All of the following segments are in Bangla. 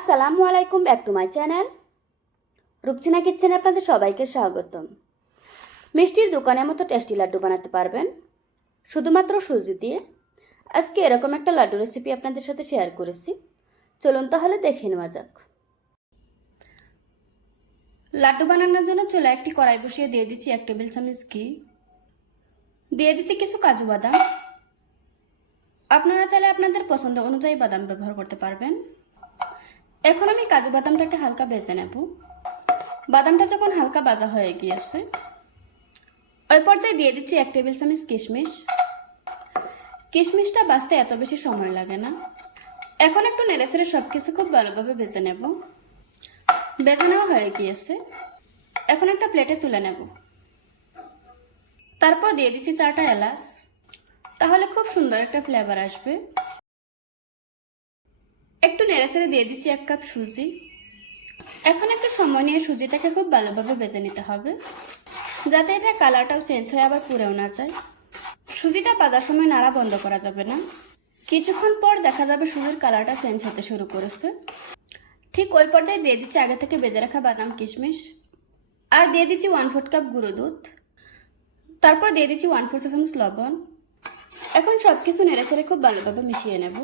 আসসালামু আলাইকুম, back to my channel Rupchina কিচেনে আপনাদের সবাইকে স্বাগতম। মিষ্টির দোকানের মতো টেস্টি লাড্ডু বানাতে পারবেন শুধুমাত্র সুজি দিয়ে। আজকে এরকম একটা লাড্ডু রেসিপি আপনাদের সাথে শেয়ার করেছি, চলুন তাহলে দেখে নেওয়া যাক। লাড্ডু বানানোর জন্য চুলায় একটি কড়াই বসিয়ে দিয়ে দিচ্ছি 1 টেবিল চামচ ঘি, দিয়ে দিচ্ছি কিছু কাজু বাদাম। আপনারা চাইলে আপনাদের পছন্দ অনুযায়ী বাদাম ব্যবহার করতে পারবেন। এখন আমি কাজু বাদামটাকে হালকা ভেজে নেব। বাদামটা যখন হালকা ভাজা হয়ে গিয়েছে ওই পর্যায়ে দিয়ে দিচ্ছি 1 টেবিল চামচ কিশমিশ। কিশমিশটা ভাজতে এত বেশি সময় লাগে না। এখন একটু নেড়েচেড়ে সবকিছু খুব ভালোভাবে ভেজে নেব। ভেজে নেওয়া হয়ে গিয়েছে, এখন একটা প্লেটে তুলে নেব। তারপর দিয়ে দিচ্ছি 4টা এলাচ, তাহলে খুব সুন্দর একটা ফ্লেভার আসবে। একটু নেড়েচেড়ে দিয়ে দিচ্ছি 1 কাপ সুজি। এখন একটু সময় নিয়ে সুজিটাকে খুব ভালোভাবে ভেজে নিতে হবে, যাতে এটা কালারটাও চেঞ্জ হয়ে আবার পুড়েও না যায়। সুজিটা ভাজার সময় নাড়া বন্ধ করা যাবে না। কিছুক্ষণ পর দেখা যাবে সুজির কালারটা চেঞ্জ হতে শুরু করেছে। ঠিক ওই পর্যায়ে দিয়ে দিচ্ছি আগে থেকে ভেজে রাখা বাদাম কিশমিশ, আর দিয়ে দিচ্ছি 1/4 কাপ গুঁড়ো দুধ। তারপর দিয়ে দিচ্ছি 1/4 চা চামচ লবণ। এখন সব কিছু নেড়েচেড়ে খুব ভালোভাবে মিশিয়ে নেব।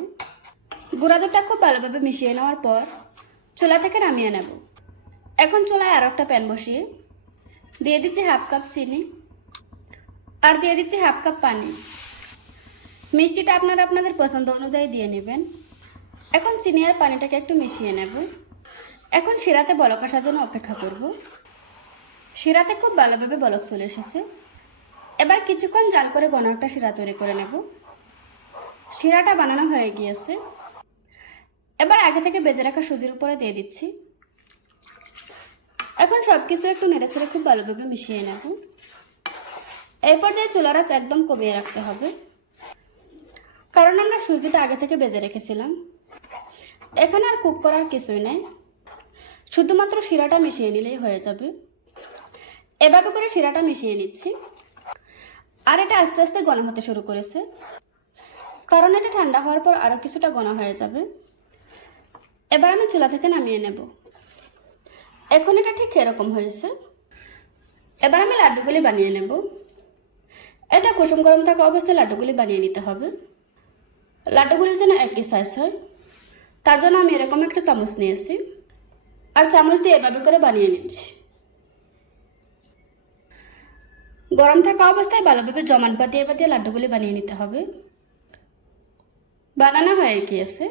গুঁড়া দুধটা খুব ভালোভাবে মিশিয়ে নেওয়ার পর চুলা থেকে নামিয়ে নেব। এখন চুলায় আরও একটা প্যান বসিয়ে দিয়ে দিচ্ছি 1/2 কাপ চিনি, আর দিয়ে দিচ্ছি 1/2 কাপ পানি। মিষ্টিটা আপনারা আপনাদের পছন্দ অনুযায়ী দিয়ে নেবেন। এখন চিনি আর পানিটাকে একটু মিশিয়ে নেব। এখন শিরাতে বলক আসার জন্য অপেক্ষা করব। শিরাতে খুব ভালোভাবে বলক চলে এসেছে। এবার কিছুক্ষণ জাল করে ঘন একটা শিরা তৈরি করে নেব। শিরাটা বানানো হয়ে গিয়েছে। এবার আগে থেকে ভেজে রাখা সুজির উপরে দিয়ে দিচ্ছি। এখন সব কিছু একটু নেড়েচেড়ে খুব ভালোভাবে মিশিয়ে নেব। এই পর্যায়ে চুলার আঁচ একদম কমিয়ে রাখতে হবে, কারণ আমরা সুজিটা আগে থেকে ভেজে রেখেছিলাম। এখানে আর কুক করার কিছুই নেই, শুধুমাত্র শিরাটা মিশিয়ে নিলেই হয়ে যাবে। এভাবে করে শিরাটা মিশিয়ে নিচ্ছি। আর এটা আস্তে আস্তে ঘন হতে শুরু করেছে, কারণ এটা ঠান্ডা হওয়ার পর আরও কিছুটা ঘন হয়ে যাবে। এবার আমি চুলা থেকে নামিয়ে নেব। এখন এটা ঠিক এরকম হয়েছে। এবার আমি লাড্ডুগুলি বানিয়ে নেব। এটা কুসুম গরম থাকা অবস্থায় লাড্ডুগুলি বানিয়ে নিতে হবে। লাড্ডুগুলি যেন একই সাইজ হয়, তার জন্য আমি এরকম একটা চামচ নিয়েছি, আর চামচ দিয়ে এভাবে করে বানিয়ে নিচ্ছি। গরম থাকা অবস্থায় ভালোভাবে জমাট বাঁধিয়ে বাঁধিয়ে লাড্ডুগুলি বানিয়ে নিতে হবে। বানানো হয়ে গিয়েছে।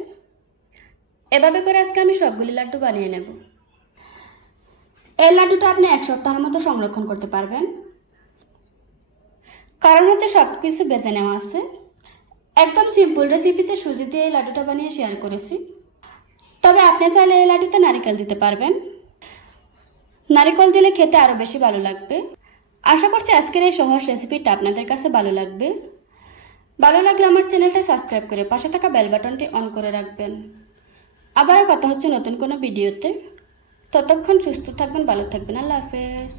এভাবে করে আজকে আমি সবগুলি লাড্ডু বানিয়ে নেব। এই লাড্ডুটা আপনি 1 সপ্তাহের মতো সংরক্ষণ করতে পারবেন, কারণ হচ্ছে সব কিছু বেছে নেওয়া আছে। একদম সিম্পল রেসিপিতে সুজি দিয়ে এই লাড্ডুটা বানিয়ে শেয়ার করেছি। তবে আপনি চাইলে এই লাড্ডুতে নারকেল দিতে পারবেন। নারকেল দিলে খেতে আরও বেশি ভালো লাগবে। আশা করছি আজকের এই সহজ রেসিপিটা আপনাদের কাছে ভালো লাগবে। ভালো লাগলে আমার চ্যানেলটা সাবস্ক্রাইব করে পাশে থাকা বেল বাটনটি অন করে রাখবেন। আবারও কথা হচ্ছে নতুন কোনো ভিডিওতে। ততক্ষণ সুস্থ থাকবেন, ভালো থাকবেন। আল্লাহ হাফেজ।